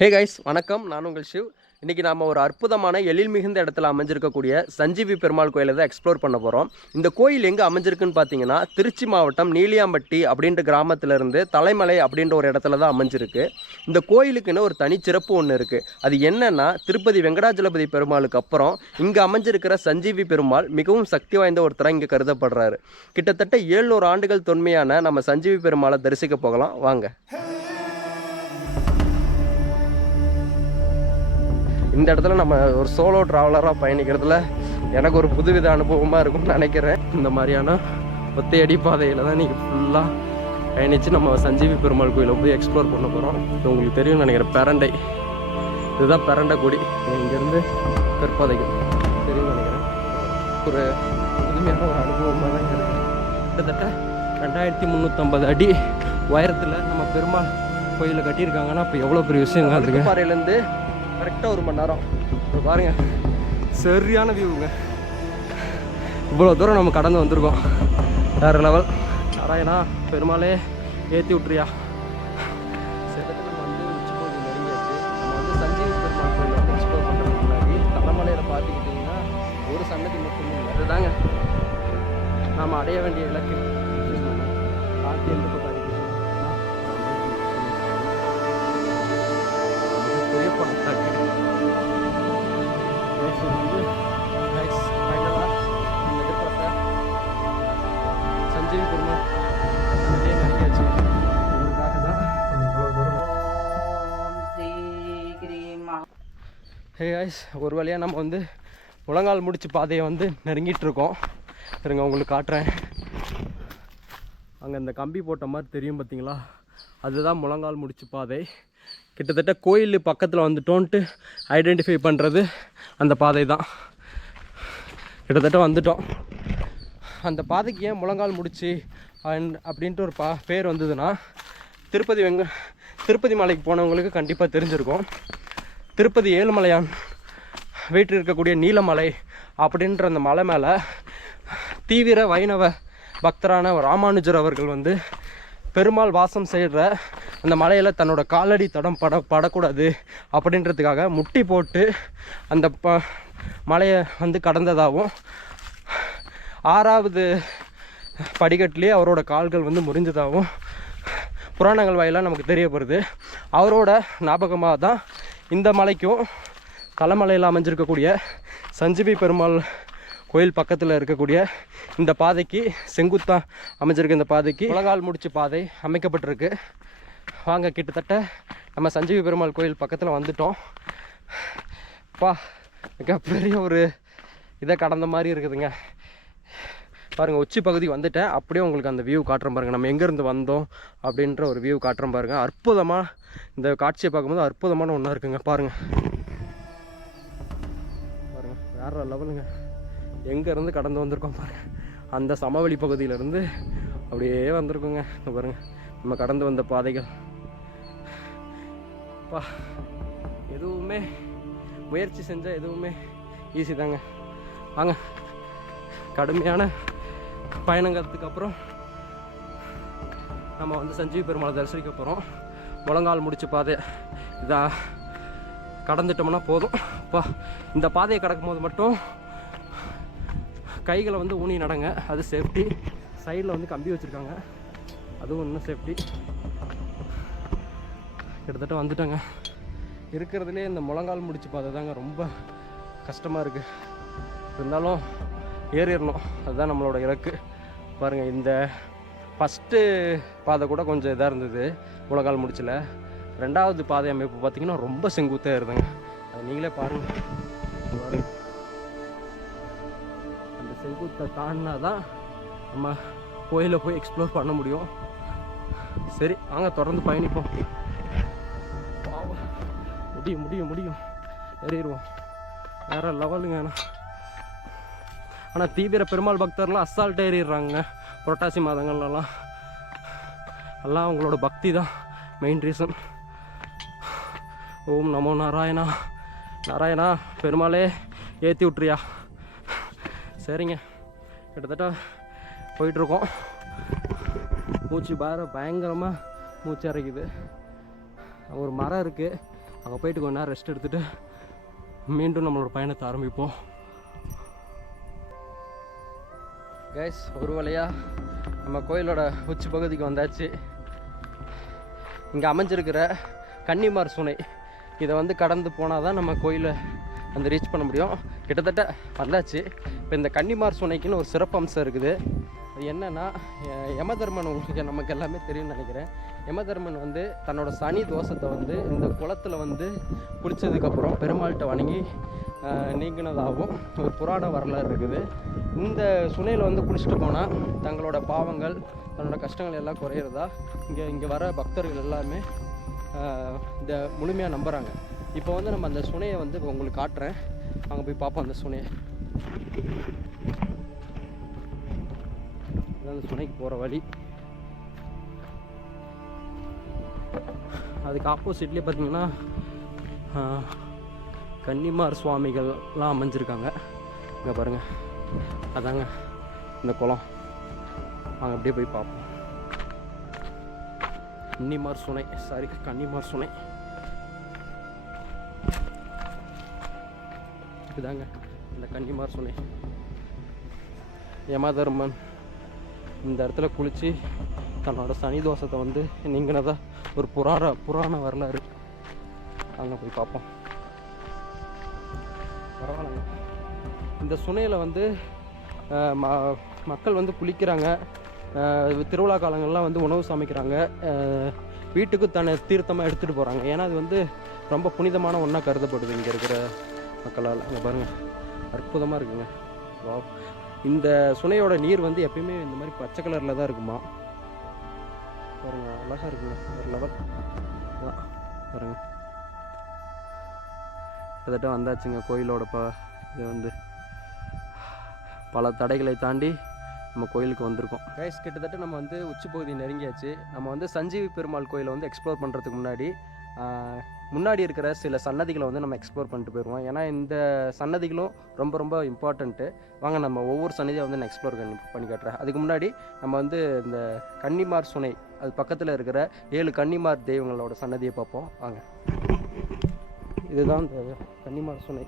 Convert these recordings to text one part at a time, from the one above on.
Hey guys வணக்கம். நான் உங்கள் ஷிவ் இன்றைக்கி நாம் ஒரு அற்புதமான எழில் மிகுந்த இடத்துல அமைஞ்சிருக்கக்கூடிய சஞ்சீவி பெருமாள் கோயிலை தான் எக்ஸ்ப்ளோர் பண்ண போகிறோம் இந்த கோயில் எங்கே அமைஞ்சிருக்குன்னு பார்த்தீங்கன்னா திருச்சி மாவட்டம் நீலியாம்பட்டி அப்படின்ற கிராமத்திலேருந்து தலைமலை அப்படின்ற ஒரு இடத்துல தான் அமைஞ்சிருக்கு. இந்த கோயிலுக்குன்னு ஒரு தனிச்சிறப்பு ஒன்று இருக்குது அது என்னென்னா திருப்பதி வெங்கடாஜலபதி பெருமாளுக்கு அப்புறம் இங்கே அமைஞ்சிருக்கிற சஞ்சீவி பெருமாள் மிகவும் சக்தி வாய்ந்த ஒருத்தராக இங்கே கருதப்படுறாரு. கிட்டத்தட்ட ஏழ்நூறு ஆண்டுகள் தொன்மையான நம்ம சஞ்சீவி பெருமாளை தரிசிக்க போகலாம். வாங்க. இந்த இடத்துல நம்ம ஒரு சோலோ ட்ராவலராக பயணிக்கிறதுல எனக்கு ஒரு புதுவித அனுபவமாக இருக்கும்னு நினைக்கிறேன். இந்த மாதிரியான ஒத்தையடி பாதையில் தான் நீங்கள் ஃபுல்லாக பயணித்து நம்ம சஞ்சீவி பெருமாள் கோயிலை போய் எக்ஸ்ப்ளோர் பண்ண போகிறோம் இது உங்களுக்கு தெரியும்னு நினைக்கிறேன். பெரண்டை. இதுதான் பெரண்டை கொடி. இங்கேருந்து பிற்பாதைகள் தெரியும்னு நினைக்கிறேன். ஒரு புதுமையான ஒரு அனுபவமாக தான் இருக்குது கிட்டத்தட்ட ரெண்டாயிரத்தி முந்நூற்றம்பது அடி உயரத்தில் நம்ம பெருமாள் கோயிலை கட்டியிருக்காங்கன்னா அப்போ எவ்வளோ பெரிய விஷயம் இருக்கு? பாறையிலேருந்து கரெக்டாக ஒரு மணி நேரம். இப்போ பாருங்க. சரியான வியூவுங்க இவ்வளோ தூரம் நம்ம கடந்து வந்திருக்கோம். வேறு லெவல் நாராயணா பெருமாளே ஏற்றி விட்றியா சரி நம்ம வந்து உச்சிக்கோயில் நெருங்கியாச்சு. நம்ம வந்து சஞ்சீவி பெருமாள் கோயில் வந்து எக்ஸ்ப்ளோர் பண்ணுறதுக்கு முன்னாடி தலைமலையில் பார்த்துக்கிட்டிங்கன்னா ஒரு சன்னதி மட்டுமே அதுதாங்க. நாம் அடைய வேண்டிய இலக்கு. ஹே ஐஸ் ஒரு வழியாக நம்ம வந்து முழங்கால் முடிச்சு பாதையை வந்து நெருங்கிட்டுருக்கோம். இருங்க உங்களுக்கு காட்டுறேன். அங்கே இந்த கம்பி போட்ட மாதிரி தெரியும் பார்த்தீங்களா அதுதான் முழங்கால் முடிச்சு பாதை. கிட்டத்தட்ட கோயில் பக்கத்தில் வந்துட்டோன்ட்டு ஐடென்டிஃபை பண்ணுறது அந்த பாதை தான் கிட்டத்தட்ட வந்துட்டோம். அந்த பாதைக்கு ஏன் முழங்கால் முடிச்சு அப்படின்ட்டு ஒரு பா பேர் வந்ததுன்னா திருப்பதி வெங்க திருப்பதி மலைக்கு போனவங்களுக்கு கண்டிப்பாக தெரிஞ்சிருக்கும். திருப்பதி ஏழுமலையான் வீட்டில் இருக்கக்கூடிய நீலமலை அப்படின்ற அந்த மலை மேலே தீவிர வைணவ பக்தரான ராமானுஜர் அவர்கள் வந்து பெருமாள் வாசம் செய்கிற அந்த மலையில் தன்னோட காலடி தடம் பட படக்கூடாது அப்படின்றதுக்காக முட்டி போட்டு அந்த ப மலையை வந்து கடந்ததாகவும் ஆறாவது படிக்கட்டிலே அவரோட கால்கள் வந்து முறிஞ்சதாகவும் புராணங்கள் வாயிலாக நமக்கு தெரியப்படுது. அவரோட ஞாபகமாக தான் இந்த மலைக்கும் தலைமலையில் அமைஞ்சிருக்கக்கூடிய சஞ்சீவி பெருமாள் கோயில் பக்கத்தில் இருக்கக்கூடிய இந்த பாதைக்கு செங்குத்தா அமைஞ்சிருக்க. இந்த பாதைக்கு உலகால் முடிச்சு பாதை அமைக்கப்பட்டிருக்கு. வாங்க கிட்டத்தட்ட நம்ம சஞ்சீவி பெருமாள் கோயில் பக்கத்தில் வந்துட்டோம். பா மிகப்பெரிய ஒரு இதை கடந்த மாதிரி இருக்குதுங்க. பாருங்கள் உச்சி பகுதி வந்துட்டேன். அப்படியே உங்களுக்கு அந்த வியூ காட்டுறேன் பாருங்கள் நம்ம எங்கேருந்து வந்தோம் அப்படின்ற ஒரு வியூ காட்டுறேன் பாருங்கள் அற்புதமாக இந்த காட்சியை பார்க்கும்போது அற்புதமான ஒன்றா இருக்குங்க. பாருங்கள் பாருங்கள் வேற லெவலுங்க. எங்கேருந்து கடந்து வந்திருக்கோம் பாருங்கள் அந்த சமவெளி பகுதியிலேருந்து அப்படியே வந்திருக்கோங்க. இங்க பாருங்கள் நம்ம கடந்து வந்த பாதைகள். பா எதுவுமே முயற்சி செஞ்சால் எதுவுமே ஈஸி தாங்க. வாங்க. கடுமையான பயணங்கிறதுக்கு அப்புறம் நம்ம வந்து சஞ்சீவி பெருமாளை தரிசனிக்க போகிறோம் முழங்கால் முடிச்ச பாதை. இதாக கடந்துட்டோம்னா போதும். இப்போ இந்த பாதையை கடக்கும்போது மட்டும் கைகளை வந்து ஊனி நடங்க. அது சேஃப்டி சைடில் வந்து கம்பி வச்சுருக்காங்க. அதுவும் இன்னும் சேஃப்டி கிட்டத்தட்ட வந்துட்டேங்க. இருக்கிறதுலே இந்த முழங்கால் முடிச்சு பாதை தாங்க ரொம்ப கஷ்டமாக இருக்குது இருந்தாலும் ஏறிடணும் அதுதான் நம்மளோட இலக்கு. பாருங்கள் இந்த ஃபஸ்ட்டு பாதை கூட கொஞ்சம் இதாக இருந்தது. முழங்கால் முடிச்சில். ரெண்டாவது பாதை அமைப்பு பார்த்தீங்கன்னா ரொம்ப செங்குத்தாக இருந்தங்க அது நீங்களே பாருங்கள் அந்த செங்குத்தை தாண்டினா தான் நம்ம கோயிலை போய் எக்ஸ்ப்ளோர் பண்ண முடியும். சரி வாங்க தொடர்ந்து பயணிப்போம். பாவம். முடியும் முடியும் முடியும். ஏறிடுவோம். வேறு லெவலுங்க ஆனால் ஆனால் தீவிர பெருமாள் பக்தர்லாம் அசால்ட் ஏறிடுறாங்க. புரட்டாசி மாதங்கள்லாம் எல்லாம் அவங்களோட பக்தி தான். மெயின் ரீசன் ஓம் நமோ நாராயணா. நாராயணா பெருமாளே ஏற்றி விட்றியா சரிங்க. கிட்டத்தட்ட போயிட்டுருக்கோம். மூச்சு பார பயங்கரமாக மூச்சு அரைக்குது. ஒரு மரம் இருக்குது அங்கே போயிட்டு கொஞ்ச நேரம் ரெஸ்ட் எடுத்துகிட்டு மீண்டும் நம்மளோட பயணத்தை ஆரம்பிப்போம். கேஸ் ஒரு வழியாக நம்ம கோயிலோட உச்சி பகுதிக்கு வந்தாச்சு. இங்கே அமைஞ்சிருக்கிற கன்னிமார் சுனை. இதை வந்து கடந்து போனால் தான் நம்ம கோயிலை வந்து ரீச் பண்ண முடியும். கிட்டத்தட்ட வந்தாச்சு. இப்போ இந்த கன்னிமார் சுனைக்குன்னு ஒரு சிறப்பம்சம் இருக்குது. அது என்னென்னா யமதர்மன் உங்களுக்கு நமக்கு எல்லாமே தெரியும்னு நினைக்கிறேன். யமதர்மன் வந்து தன்னோட சனி தோஷத்தை வந்து இந்த குளத்தில் வந்து குளித்ததுக்கப்புறம் பெருமாள்கிட்ட வணங்கி நீங்கினதாகவும் ஒரு புராண வரலாறு இருக்குது. இந்த சுனையில் வந்து குளிச்சுட்டு போனால் தங்களோட பாவங்கள் தன்னோட கஷ்டங்கள் எல்லாம் குறையிறதா? இங்கே இங்கே வர பக்தர்கள் எல்லாமே இந்த முழுமையாக நம்புகிறாங்க இப்போ வந்து நம்ம அந்த சுனையை வந்து இப்போ உங்களுக்கு காட்டுறேன். அங்கே போய் பார்ப்போம் அந்த சுனையை. அந்த சுனைக்கு போகிற வழி. அதுக்கு ஆப்போசிட்லேயே பார்த்தீங்கன்னா கன்னிமார் சுவாமிகள்லாம் அமைஞ்சிருக்காங்க. இங்கே பாருங்கள் அதாங்க இந்த குளம். வாங்க அப்படியே போய் பார்ப்போம். கன்னிமார் சுனை சாரி கன்னிமார் சுனை. இதுதாங்க இந்த கன்னிமார் சுனை. யமதர்மன் இந்த இடத்துல குளித்து தன்னோட சனி தோஷத்தை வந்து நீங்கினதா ஒரு புராண புராண வரலாறு. அங்கே போய் பார்ப்போம். பரவாயில்லைங்க. இந்த சுனையில் வந்து ம- மக்கள் வந்து குளிக்கிறாங்க. திருவிழா காலங்கள்லாம் வந்து உணவு சமைக்கிறாங்க. வீட்டுக்கு தன்னை தீர்த்தமாக எடுத்துகிட்டு போகிறாங்க ஏன்னா அது வந்து ரொம்ப புனிதமான ஒன்றா கருதப்படுது இங்கே இருக்கிற மக்களால். அங்கே பாருங்கள் அற்புதமாக இருக்குங்க. வா இந்த சுனையோட நீர் வந்து எப்பயுமே இந்த மாதிரி பச்சை கலரில் தான் இருக்குமா? பாருங்க அழகாக இருக்குங்க. ஒரு லெவல் பாருங்கள் கிட்டத்தட்ட வந்தாச்சுங்க கோயிலோட ப இது வந்து பல தடைகளை தாண்டி நம்ம கோயிலுக்கு வந்திருக்கோம். கைஸ் கிட்டத்தட்ட நம்ம வந்து உச்சி பகுதி நெருங்கியாச்சு. நம்ம வந்து சஞ்சீவி பெருமாள் கோயிலை வந்து எக்ஸ்ப்ளோர் பண்ணுறதுக்கு முன்னாடி முன்னாடி இருக்கிற சில சன்னதிகளை வந்து நம்ம எக்ஸ்ப்ளோர் பண்ணிட்டு போயிடுவோம் ஏன்னா இந்த சன்னதிகளும் ரொம்ப ரொம்ப இம்பார்ட்டண்ட்டு வாங்க நம்ம ஒவ்வொரு சன்னதியை வந்து நான் எக்ஸ்ப்ளோர் பண்ணி பண்ணி காட்டுறேன். அதுக்கு முன்னாடி நம்ம வந்து இந்த கன்னிமார் சுனை அது பக்கத்தில் இருக்கிற ஏழு கன்னிமார் தெய்வங்களோட சன்னதியை பார்ப்போம். வாங்க. இதுதான் இந்த கன்னிமார் சுனை.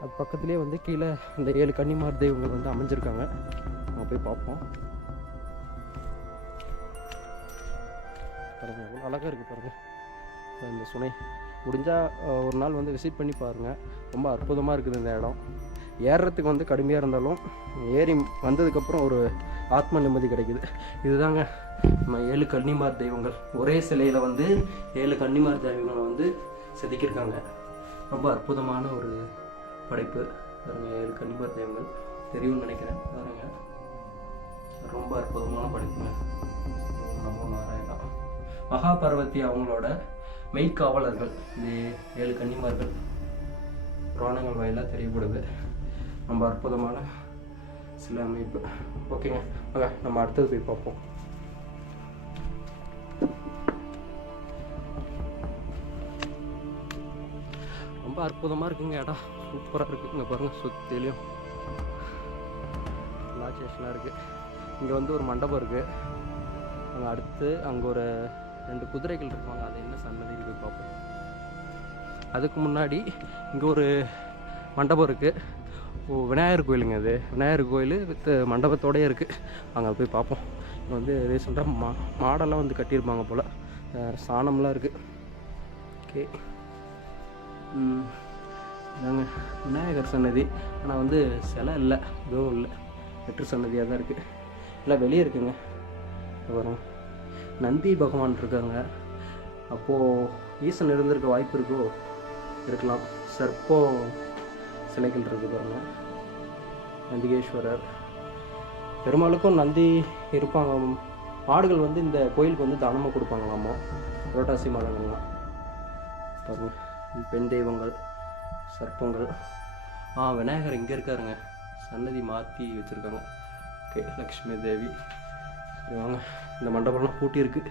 அது பக்கத்துலேயே வந்து கீழே இந்த ஏழு கன்னிமார் தெய்வங்கள் வந்து அமைஞ்சிருக்காங்க. நம்ம போய் பார்ப்போம். பாருங்க எவ்வளோ அழகாக இருக்குது பாருங்க. இந்த சுனை. முடிஞ்சால் ஒரு நாள் வந்து விசிட் பண்ணி பாருங்கள் ரொம்ப அற்புதமாக இருக்குது இந்த இடம். ஏறுறதுக்கு வந்து கடுமையாக இருந்தாலும் ஏறி வந்ததுக்கப்புறம் ஒரு ஆத்ம நிம்மதி கிடைக்குது. இதுதாங்க நம்ம ஏழு கன்னிமார் தெய்வங்கள். ஒரே சிலையில் வந்து ஏழு கன்னிமார் தெய்வங்களை வந்து செதுக்கியிருக்காங்க. ரொம்ப அற்புதமான ஒரு படைப்பு. பாருங்க ஏழு கன்னிமார் தெய்வங்கள் தெரியும்னு நினைக்கிறேன். பாருங்க. ரொம்ப அற்புதமான படைப்புங்க. நம்ம நாராயணா. மகாபார்வதி அவங்களோட மெய்க்காவலர்கள் இந்த ஏழு கன்னிமார்கள். புராணங்கள் வாயிலாக தெரியப்படுது. ரொம்ப அற்புதமான சில அமைப்பு. ஓகேங்க. ஓகே நம்ம அடுத்தது போய் பார்ப்போம். ரொம்ப அற்புதமாக இருக்குங்க இடம் சூப்பராக இருக்குது இங்கே பாருங்கள் சுற்றிலையும் ரிலாக்ஸேஷனாக இருக்குது இங்கே வந்து ஒரு மண்டபம் இருக்குது அங்கே அடுத்து அங்கே ஒரு ரெண்டு குதிரைகள் இருப்பாங்க அது என்ன சன்னதின்னு போய் பார்ப்போம் அதுக்கு முன்னாடி இங்கே ஒரு மண்டபம் இருக்குது ஓ விநாயகர் கோயிலுங்க அது. விநாயகர் கோயில் வித் மண்டபத்தோடயே இருக்குது அங்கே போய் பார்ப்போம் இங்கே வந்து ரீசெண்டாக மா மாடெல்லாம் வந்து கட்டியிருப்பாங்க போல். சாணம்லாம் இருக்குது ஓகே. இதாங்க விநாயகர் சன்னதி. ஆனால் வந்து சிலை இல்லை எதுவும் இல்லை. வெற்று சன்னதியாக தான் இருக்குது எல்லாம் வெளியே இருக்குங்க. வரும் நந்தி பகவான் இருக்காங்க. அப்போது ஈசன் இருந்திருக்க வாய்ப்பு இருக்கோ? இருக்கலாம். சர்ப்பம் சிலைகள் இருக்குது பாருங்க. நந்திகேஸ்வரர். பெருமாளுக்கும் நந்தி இருப்பாங்க. மாடுகள் வந்து இந்த கோயிலுக்கு வந்து தானமாக கொடுப்பாங்களாமோ? புரட்டாசி மாடங்கள்லாம் பாருங்கள் பெண் தெய்வங்கள் சர்ப்பங்கள். ஆ விநாயகர் இங்கே இருக்காருங்க. சன்னதி மாற்றி வச்சுருக்காங்க. ஓகே லக்ஷ்மி தேவி. சரி வாங்க. இந்த மண்டபம்லாம் பூட்டியிருக்கு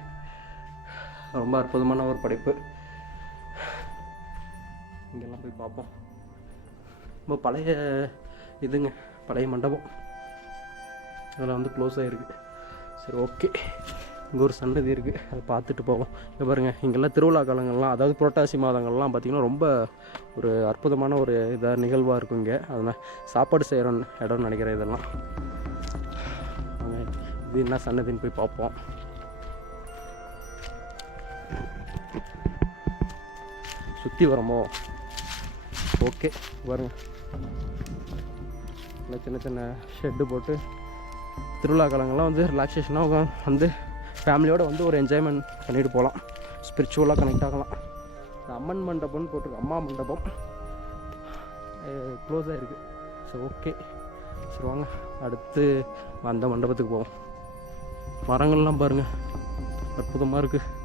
ரொம்ப அற்புதமான ஒரு படைப்பு. இங்கெல்லாம் போய் பார்ப்போம். ரொம்ப பழைய இதுங்க பழைய மண்டபம். அதெல்லாம் வந்து க்ளோஸ் ஆகிருக்கு சரி ஓகே இங்கே ஒரு சன்னதி இருக்குது அதை பார்த்துட்டு போவோம். இங்கே பாருங்கள் இங்கெல்லாம் திருவிழா காலங்கள்லாம் அதாவது புரட்டாசி மாதங்கள்லாம் பார்த்திங்கன்னா ரொம்ப ஒரு அற்புதமான ஒரு இதாக நிகழ்வாக இருக்கும் இங்கே. அதனால் சாப்பாடு செய்கிற இடம்னு நினைக்கிறேன் இதெல்லாம். இது என்ன சன்னதின்னு போய் பார்ப்போம். சுற்றி வரமோ? ஓகே பாருங்க. சின்ன சின்ன ஷெட்டு போட்டு திருவிழா காலங்கள்லாம் வந்து ரிலாக்ஸேஷனாக வந்து ஃபேமிலியோடு வந்து ஒரு என்ஜாய்மெண்ட் பண்ணிட்டு போகலாம் ஸ்பிரிச்சுவலாக கனெக்ட் ஆகலாம். இந்த அம்மன் மண்டபம்னு போட்டிருக்கு. அம்மா மண்டபம். க்ளோஸாக இருக்குது ஸோ ஓகே சரி வாங்க. அடுத்து அந்த மண்டபத்துக்கு போவோம். மரங்கள்லாம் பாருங்கள் அற்புதமாக இருக்குது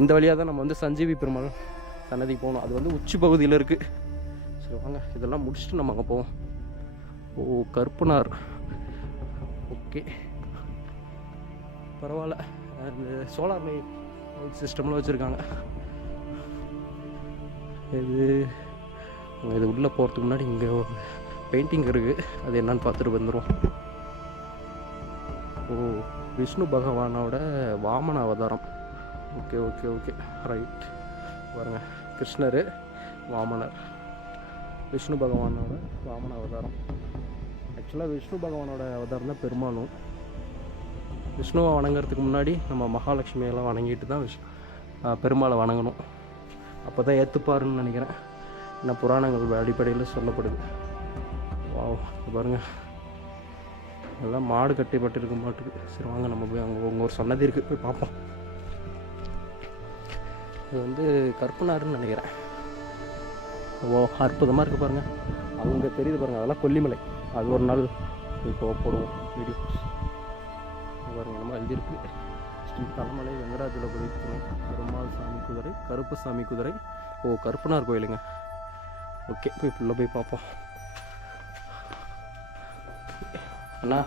இந்த வழியாக தான் நம்ம வந்து சஞ்சீவி பெருமாள் சன்னதிக்கு போகணும். அது வந்து உச்சி பகுதியில் இருக்குது சரி வாங்க. இதெல்லாம் முடிச்சுட்டு நம்ம அங்கே போவோம். ஓ கருப்பனார். ஓகே பரவாயில்ல. அந்த சோலார் லைட் சிஸ்டம்லாம் வச்சுருக்காங்க. இது இது உள்ளே போகிறதுக்கு முன்னாடி இங்கே ஒரு பெயிண்டிங் இருக்குது அது என்னன்னு பார்த்துட்டு வந்துடும் ஓ விஷ்ணு பகவானோட வாமன அவதாரம். Okay okay okay. ரைட் பாருங்கள் கிருஷ்ணர் வாமனர். விஷ்ணு பகவானோட வாமன அவதாரம். ஆக்சுவலாக விஷ்ணு பகவானோட அவதாரம் தான் பெருமாளும் விஷ்ணுவை வணங்குறதுக்கு முன்னாடி நம்ம மகாலட்சுமியெல்லாம் வணங்கிட்டு தான் விஷ் பெருமாளை வணங்கணும். அப்போ தான் ஏற்றுப்பாருன்னு நினைக்கிறேன். என்ன புராணங்கள் அடிப்படையில் சொல்லப்படுது. வாவ் பாருங்கள் நல்லா எல்லாம் மாடு கட்டிப்பட்டு இருக்க மாட்டுக்கு சரி வாங்க நம்ம போய் அங்கே உங்கள் ஒரு சன்னதி இருக்குது போய் பார்ப்போம். இது வந்து கற்பனாருன்னு நினைக்கிறேன். ஓ அற்புதமாக இருக்குது பாருங்கள் அங்கே தெரியுது பாருங்கள் அதெல்லாம் கொல்லிமலை. அது ஒரு நாள் இப்போ போடுவோம். வீடியோ பாருங்கள் நம்ம எழுதியிருக்கு. ஸ்ரீ தலைமலை வெங்கடாஜலபதி துணை பெருமாள் சாமி குதிரை கருப்பு சாமி குதிரை. ஓ கருப்பனார் கோயிலுங்க. ஓகே போய் ஃபுல்லாக போய் பார்ப்போம். அண்ணா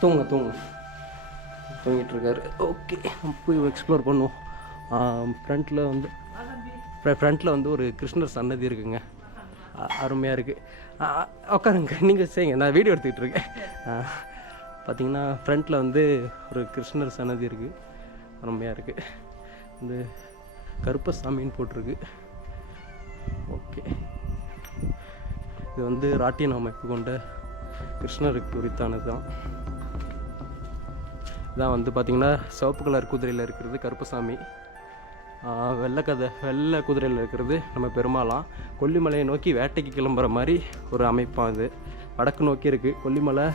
தூங்க தூங்க தூங்கிட்டு இருக்காரு ஓகே போய் எக்ஸ்ப்ளோர் பண்ணுவோம். ஃப்ரண்ட்டில் வந்து ஃப்ரண்ட்டில் வந்து ஒரு கிருஷ்ணர் சன்னதி இருக்குங்க. அருமையாக இருக்குது உட்காருங்க நீங்கள் செய்யுங்க. நான் வீடியோ எடுத்துக்கிட்டு இருக்கேன் பார்த்தீங்கன்னா ஃப்ரண்ட்டில் வந்து ஒரு கிருஷ்ணர் சன்னதி இருக்குது அருமையாக இருக்குது இந்த கருப்பசாமின்னு போட்டிருக்கு. ஓகே. இது வந்து ராட்டியன் அமைப்பு கொண்ட கிருஷ்ணருக்கு குறித்தானது தான் இதான் வந்து பார்த்திங்கன்னா சிவப்பு கலர் குதிரையில் இருக்கிறது கருப்பசாமி. வெள்ளை கதை வெள்ளை குதிரையில் இருக்கிறது நம்ம பெருமாளாம் கொல்லிமலையை நோக்கி வேட்டைக்கு கிளம்புற மாதிரி ஒரு அமைப்பாக இது. வடக்கு நோக்கி இருக்குது கொல்லிமலை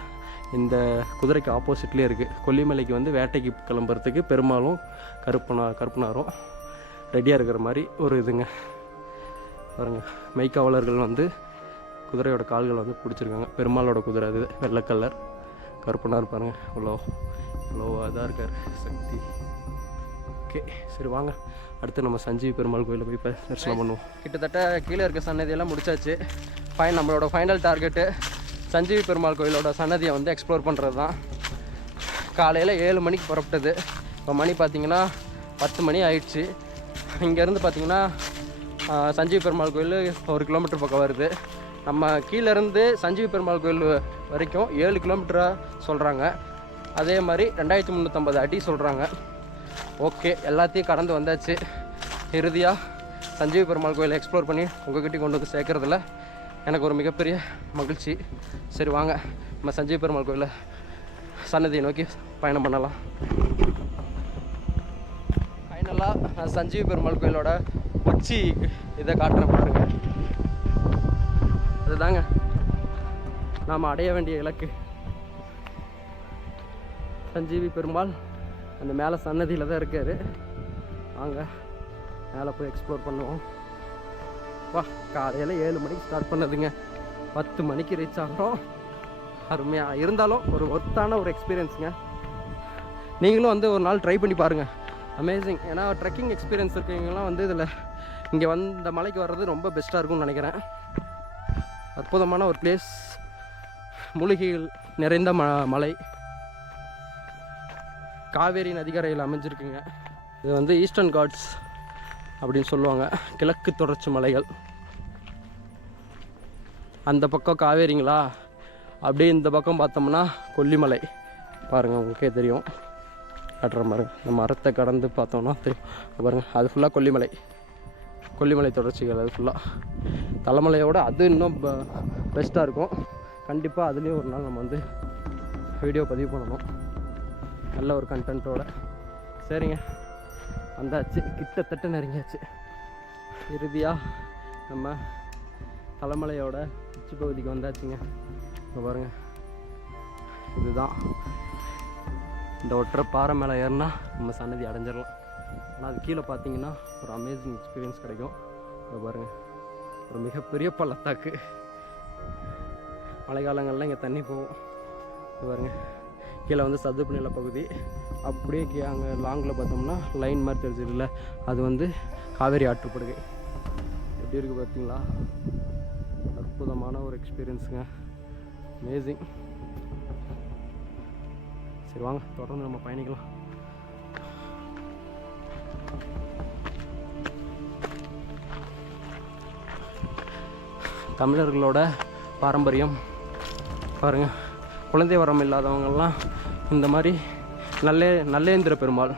இந்த குதிரைக்கு ஆப்போசிட்லேயே இருக்குது கொல்லிமலைக்கு வந்து வேட்டைக்கு கிளம்புறதுக்கு பெருமாளும் கருப்பனா கருப்பனாரும் ரெடியாக இருக்கிற மாதிரி ஒரு இதுங்க. பாருங்க மெய்க்காவலர்கள் வந்து குதிரையோட கால்கள் வந்து பிடிச்சிருக்காங்க. பெருமாளோட குதிரை அது வெள்ளை கலர் கருப்பனார் பாருங்க இவ்வளோ இவ்வளோ இதாக இருக்கார் சக்தி. ஓகே சரி வாங்க. அடுத்து நம்ம சஞ்சீவி பெருமாள் கோயிலில் போய் இப்போ தரிசனம் பண்ணுவோம். கிட்டத்தட்ட கீழே இருக்க சன்னதியெல்லாம் முடிச்சாச்சு. ஃபைன் நம்மளோட ஃபைனல் டார்கெட்டு சஞ்சீவி பெருமாள் கோயிலோட சன்னதியை வந்து எக்ஸ்ப்ளோர் பண்ணுறது தான் காலையில் ஏழு மணிக்கு புறப்பட்டது. இப்போ மணி பார்த்தீங்கன்னா பத்து மணி ஆயிடுச்சு. இங்கேருந்து பார்த்திங்கன்னா சஞ்சீவி பெருமாள் கோயில் ஒரு கிலோமீட்டர் பக்கம் வருது. நம்ம கீழேருந்து சஞ்சீவி பெருமாள் கோயில் வரைக்கும் ஏழு கிலோமீட்டராக சொல்கிறாங்க அதே மாதிரி ரெண்டாயிரத்தி முந்நூற்றம்பது அடி சொல்கிறாங்க ஓகே எல்லாத்தையும் கடந்து வந்தாச்சு. இறுதியாக சஞ்சீவி பெருமாள் கோயிலை எக்ஸ்ப்ளோர் பண்ணி உங்ககிட்ட கொண்டு வந்து சேர்க்குறதில்ல எனக்கு ஒரு மிகப்பெரிய மகிழ்ச்சி. சரி வாங்க. நம்ம சஞ்சீவி பெருமாள் கோயிலில் சன்னதியை நோக்கி பயணம் பண்ணலாம். ஃபைனலாக நான் சஞ்சீவி பெருமாள் கோயிலோட உச்சி இதை காட்டுறேன் பாருங்கள் அதுதாங்க. நாம் அடைய வேண்டிய இலக்கு. சஞ்சீவி பெருமாள் அந்த மேலே சன்னதியில் தான் இருக்கார். வாங்க மேலே போய் எக்ஸ்ப்ளோர் பண்ணுவோம். வா காலையில் ஏழு மணிக்கு ஸ்டார்ட் பண்ணதுங்க. பத்து மணிக்கு ரீச் ஆகிறோம். அருமையாக இருந்தாலும் ஒரு ஒர்த்தான ஒரு எக்ஸ்பீரியன்ஸுங்க நீங்களும் வந்து ஒரு நாள் ட்ரை பண்ணி பாருங்கள் அமேசிங் ஏன்னா ட்ரெக்கிங் எக்ஸ்பீரியன்ஸ் இருக்கவங்கலாம் வந்து இதில் இங்கே வந்த மலைக்கு வர்றது ரொம்ப பெஸ்ட்டாக இருக்கும்னு நினைக்கிறேன். அற்புதமான ஒரு பிளேஸ் மூலிகைகள் நிறைந்த ம மலை. காவேரி நதிக்கரையில் அமைஞ்சிருக்குங்க. இது வந்து ஈஸ்டர்ன் காட்ஸ் அப்படின்னு சொல்லுவாங்க. கிழக்கு தொடர்ச்சி மலைகள். அந்த பக்கம் காவேரிங்களா? அப்படியே இந்த பக்கம் பார்த்தோம்னா கொல்லிமலை. பாருங்கள் உங்களுக்கே தெரியும். கட்டுற மாதிரி இந்த மரத்தை கடந்து பார்த்தோம்னா தெரியும். பாருங்கள் அது ஃபுல்லாக கொல்லிமலை. கொல்லிமலை தொடர்ச்சிகள் அது ஃபுல்லாக தலைமலையோட அது இன்னும் பெஸ்ட்டாக இருக்கும். கண்டிப்பாக அதுலேயும் ஒரு நாள் நம்ம வந்து வீடியோ பதிவு பண்ணணும். நல்ல ஒரு கண்டென்ட்டோட சரிங்க. வந்தாச்சு. கிட்டத்தட்ட நெருங்கியாச்சு. இறுதியாக நம்ம தலைமலையோட உச்சி பகுதிக்கு வந்தாச்சுங்க. இங்கே பாருங்க. இதுதான். இந்த ஒற்றை பாறை மேலே ஏறினா நம்ம சன்னதி அடைஞ்சிடலாம். ஆனால் அது கீழே பார்த்தீங்கன்னா ஒரு அமேசிங் எக்ஸ்பீரியன்ஸ் கிடைக்கும். இங்கே பாருங்கள் ஒரு மிகப்பெரிய பள்ளத்தாக்கு. மழை காலங்களில் இங்கே தண்ணி போகும். இங்க பாருங்க. கீழே வந்து சதுப்பு நில பகுதி. அப்படியே கீ அங்கே லாங்கில் பார்த்தோம்னா லைன் மாதிரி தெரிஞ்சதில்ல அது வந்து காவேரி ஆற்றுப்படுகை. எப்படி இருக்குது பார்த்தீங்களா? அற்புதமான ஒரு எக்ஸ்பீரியன்ஸுங்க அமேசிங் சரி வாங்க. தொடர்ந்து நம்ம பயணிக்கலாம். தமிழர்களோட பாரம்பரியம். பாருங்கள் குழந்தை வரம் இல்லாதவங்கள்லாம் இந்த மாதிரி நல்லே நல்லேந்திர பெருமாள்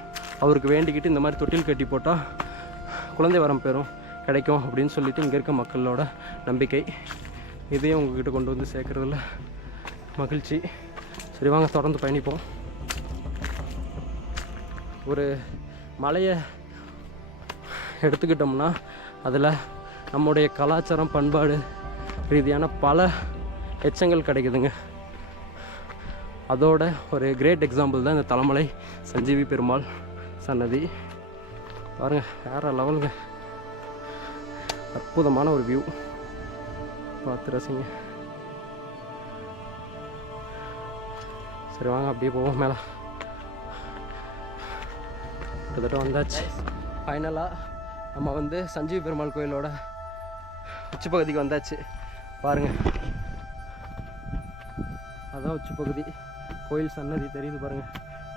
அவருக்கு வேண்டிக்கிட்டு இந்த மாதிரி தொட்டில் கட்டி போட்டால் குழந்தை வரம் பெறும் கிடைக்கும் அப்படின்னு சொல்லிட்டு இங்கே இருக்க மக்களோட நம்பிக்கை. இதையும் உங்ககிட்ட கொண்டு வந்து சேர்க்குறதுல மகிழ்ச்சி. சரி வாங்க தொடர்ந்து பயணிப்போம். ஒரு மலையை எடுத்துக்கிட்டோம்னா அதில் நம்முடைய கலாச்சாரம் பண்பாடு ரீதியான பல எச்சங்கள் கிடைக்குதுங்க. அதோட ஒரு கிரேட் எக்ஸாம்பிள் தான் இந்த தலைமலை சஞ்சீவி பெருமாள் சன்னதி. பாருங்க வேற லெவலுங்க. அற்புதமான ஒரு வியூ பார்த்து ரசிங்க. சரி வாங்க அப்படியே போவோம் மேலே. கிட்டத்தட்ட வந்தாச்சு. ஃபைனலாக நம்ம வந்து சஞ்சீவி பெருமாள் கோயிலோட உச்சிப்பகுதிக்கு வந்தாச்சு. பாருங்க. அதான் உச்சிப்பகுதி. கோயில் சன்னதி தெரியுது பாருங்கள்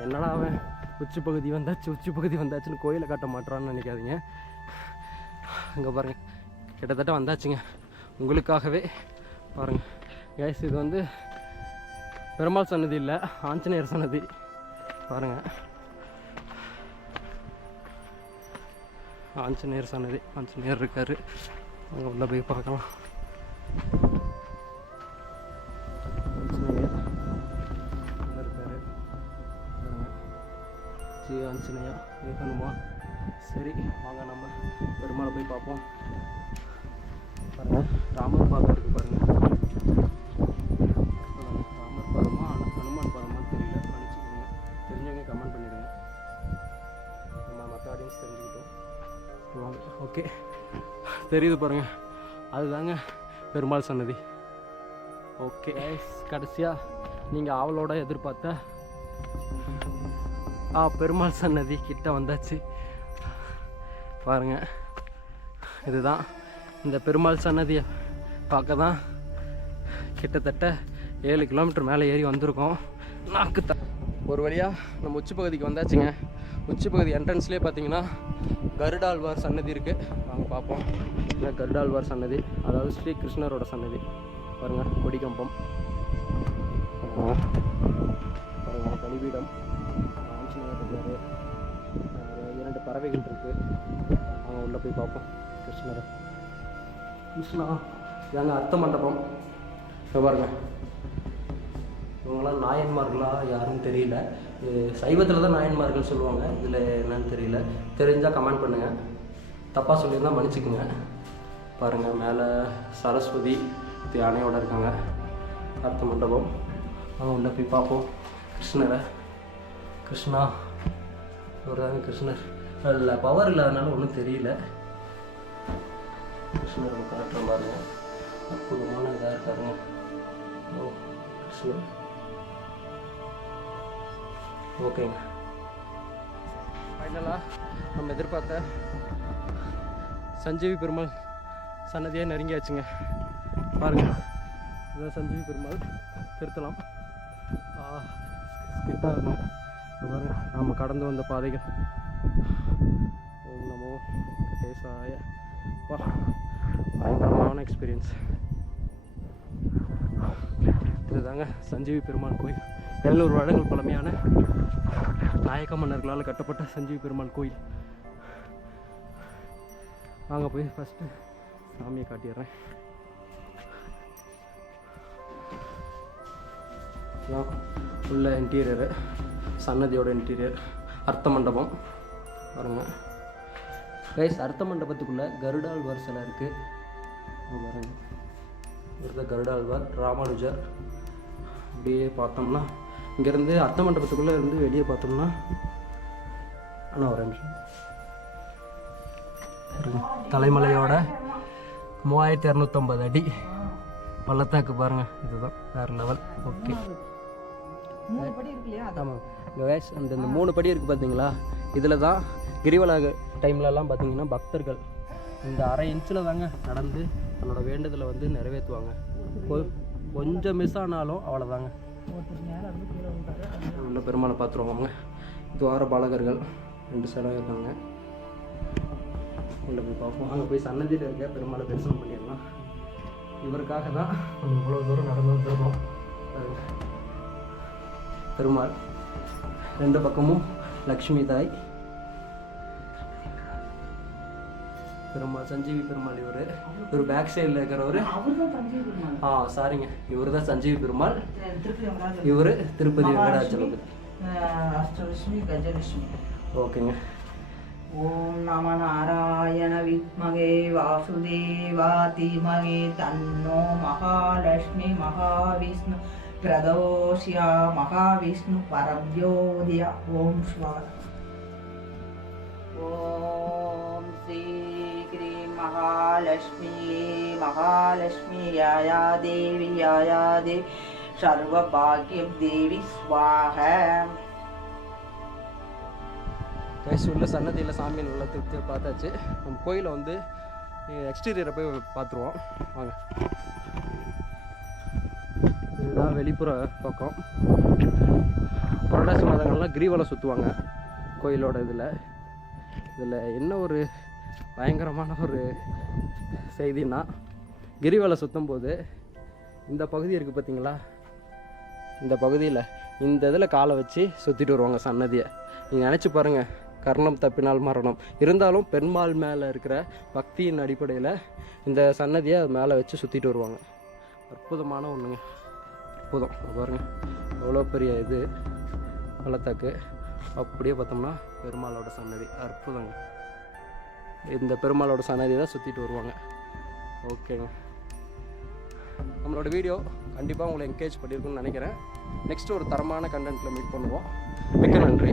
என்னடா அவன்? உச்சி பகுதி வந்தாச்சு உச்சி பகுதி வந்தாச்சுன்னு கோயிலை காட்ட மாட்டான்னு நினைக்காதீங்க. அங்கே பாருங்கள் கிட்டத்தட்ட வந்தாச்சுங்க. உங்களுக்காகவே பாருங்கள் கேஸ் இது வந்து பெருமாள் சன்னதி இல்லை ஆஞ்சநேயர் சன்னதி. பாருங்க. ஆஞ்சநேயர் சன்னதி. ஆஞ்சநேயர் இருக்கார். அங்கே உள்ளே போய் பார்க்கலாம். ஆஞ்சநேயா இருக்கணுமா? சரி வாங்க நம்ம பெருமாளை போய் பார்ப்போம். பாருங்கள் ராமர் பாதம் இருக்குது பாருங்கள் ராமர் பாதமா ஹனுமான் பாதமான்னு தெரியல. மன்னிச்சுக்கோங்க தெரிஞ்சவங்க கமெண்ட் பண்ணிடுங்க. நம்ம மற்ற ஆடியன்ஸ் தெரிஞ்சுக்கிட்டோம். வாங்க ஓகே தெரியுது பாருங்கள் அதுதாங்க பெருமாள் சன்னதி. ஓகே கடைசியாக நீங்கள் அவளோட எதிர்பார்த்த ஆ பெருமாள் சன்னதி கிட்ட வந்தாச்சு. பாருங்கள் இதுதான் இந்த பெருமாள் சன்னதியை பார்க்க தான் கிட்டத்தட்ட ஏழு கிலோமீட்டர் மேலே ஏறி வந்திருக்கோம். நாக்கு த ஒரு வழியாக நம்ம உச்சி பகுதிக்கு வந்தாச்சுங்க. உச்சி பகுதி என்ட்ரன்ஸ்லேயே பார்த்தீங்கன்னா கருடாழ்வார் சன்னதி இருக்குது நாங்கள் பார்ப்போம். இந்த கருடாழ்வார் சன்னதி? அதாவது ஸ்ரீ கிருஷ்ணரோட சன்னதி. பாருங்கள் கொடிக்கம்பம் பாருங்கள் பலிபீடம் பறவைகள் இருக்கு. அவங்க உள்ள போய் பார்ப்போம். கிருஷ்ணரை. கிருஷ்ணா இதாங்க அர்த்த மண்டபம். இங்க பாருங்க. இவங்களாம் நாயன்மார்களா யாருன்னு தெரியல. சைவத்தில் தான் நாயன்மார்கள் சொல்லுவாங்க. இதில் என்னன்னு தெரியல. தெரிஞ்சால் கமெண்ட் பண்ணுங்கள் தப்பாக சொல்லியிருந்தால் மன்னிச்சுக்குங்க. பாருங்கள் மேலே சரஸ்வதி யானையோட இருக்காங்க. அர்த்த மண்டபம். அவங்க உள்ள போய் பார்ப்போம். கிருஷ்ணரை. கிருஷ்ணா. இவர் தாங்க கிருஷ்ணர். அதில் பவர் இல்லாதனால ஒன்றும் தெரியல. கிருஷ்ணர் காட்டுற பாருங்க அற்புதமான இதாக இருக்காருங்க. ஓ கிருஷ்ணர். ஓகேங்க. ஃபைனலாக நம்ம எதிர்பார்த்த சஞ்சீவி பெருமாள் சன்னதியே நெருங்கியாச்சுங்க. பாருங்க இதுதான் சஞ்சீவி பெருமாள். திருத்தலாம். கிட்டா இருக்கும் இங்க பாருங்க நாம் கடந்து வந்த பாதைகள். கட்டேசாய வா பயங்கரமான எக்ஸ்பீரியன்ஸ் இதுதாங்க சஞ்சீவி பெருமாள் கோயில். எழுநூறு வருடங்கள் பழமையான நாயக்க மன்னர்களால் கட்டப்பட்ட சஞ்சீவி பெருமாள் கோயில். வாங்க போய் ஃபஸ்ட்டு சாமியை காட்டிடுறேன். உள்ள இன்டீரியரு சன்னதியோட இன்டீரியர் அர்த்த மண்டபம். பாருங்கள் கைஸ் அர்த்த மண்டபத்துக்குள்ளே கருடாழ்வார் சிலை இருக்குது பாருங்க. இவர் கருடாழ்வார் ராமானுஜர். அப்படியே பார்த்தோம்னா இங்கேருந்து அர்த்த மண்டபத்துக்குள்ளே இருந்து வெளியே பார்த்தோம்னா ஆனால் ஒரு நிமிஷம். தலைமலையோட மூவாயிரத்தி இரநூத்தம்பது அடி பள்ளத்தாக்கு பாருங்கள் இதுதான் வேறு லெவல் ஓகே ஆமாம் கைஸ் அந்த இந்த மூணு படி இருக்குது பார்த்தீங்களா இதில் தான் கிரிவலாக டைம்லலாம் பார்த்தீங்கன்னா பக்தர்கள் இந்த அரை இன்ச்சில் தாங்க நடந்து தன்னோட வேண்டுதலை வந்து நிறைவேற்றுவாங்க. கொ- கொஞ்சம் மிஸ் ஆனாலும் அவ்வளோதாங்க உள்ள பெருமாளை பார்த்துருவாங்க துவார பாலகர்கள் ரெண்டு சைடாக இருக்காங்க. உள்ள போய் பார்ப்போம். அங்கே போய் சன்னதியில் இருக்க பெருமாளை தரிசனம் பண்ணிடலாம். இவருக்காக தான் இவ்வளோ தூரம் நடந்து வந்துருக்கோம். பெருமாள் ரெண்டு பக்கமும் லக்ஷ்மி தாய் பெருமாள் சஞ்சீவி பெருமாள் இவர். இவர் பேக் சைடில் இருக்கிறவர். ஆ சாரிங்க. இவர் தான் சஞ்சீவி பெருமாள். இவர் திருப்பதி வெங்கடாச்சலபதி ஓகேங்க. ஓம் நம நாராயண வித்மகே வாசுதேவா தீமகே தன்னோ மகாலட்சுமி மகாவிஷ்ணு பிரதோஷ்யா மகாவிஷ்ணு பரம்யோதய. ஓம் ஸ்வா ஓம் ஸ்ரீ கிரீம் மகாலட்சுமி மகாலட்சுமி யாயா தேவி யாயா தேவி சர்வபாகியம் தேவி சுவாக கைஸ் உள்ள சன்னதியில் சாமி உள்ள திருப்தியை பார்த்தாச்சு. நம்ம கோயிலை வந்து எக்ஸ்டீரியரை போய் பார்த்துருவோம். வாங்க. இதுதான் வெளிப்புற பக்கம். புரட்டாசி மாதங்கள்லாம் கிரிவலம் சுற்றுவாங்க கோயிலோட இதில். இதில் என்ன ஒரு பயங்கரமான ஒரு செய்தின்னா கிரிவலை சுற்றும் போது இந்த பகுதி இருக்குது பார்த்தீங்களா இந்த பகுதியில் இந்த இதில் காலை வச்சு சுற்றிட்டு வருவாங்க சன்னதியை. நீங்கள் நினச்சி பாருங்கள் கர்ணம் தப்பினால் மரணம். இருந்தாலும் பெண்மாள் மேலே இருக்கிற பக்தியின் அடிப்படையில் இந்த சன்னதியை அது மேலே வச்சு சுற்றிட்டு வருவாங்க. அற்புதமான ஒன்றுங்க அற்புதம். பாருங்கள் அவ்வளோ பெரிய இது. பள்ளத்தாக்கு அப்படியே பார்த்தோம்னா பெருமாளோட சன்னதி. அற்புதங்க. இந்த பெருமாளோட சன்னதி தான் சுற்றிட்டு வருவாங்க. ஓகேங்க. நம்மளோட வீடியோ கண்டிப்பாக உங்களை என்கரேஜ் பண்ணியிருக்குன்னு நினைக்கிறேன். நெக்ஸ்ட் ஒரு தரமான கண்டென்ட்டில் மீட் பண்ணுவோம். மிக்க நன்றி.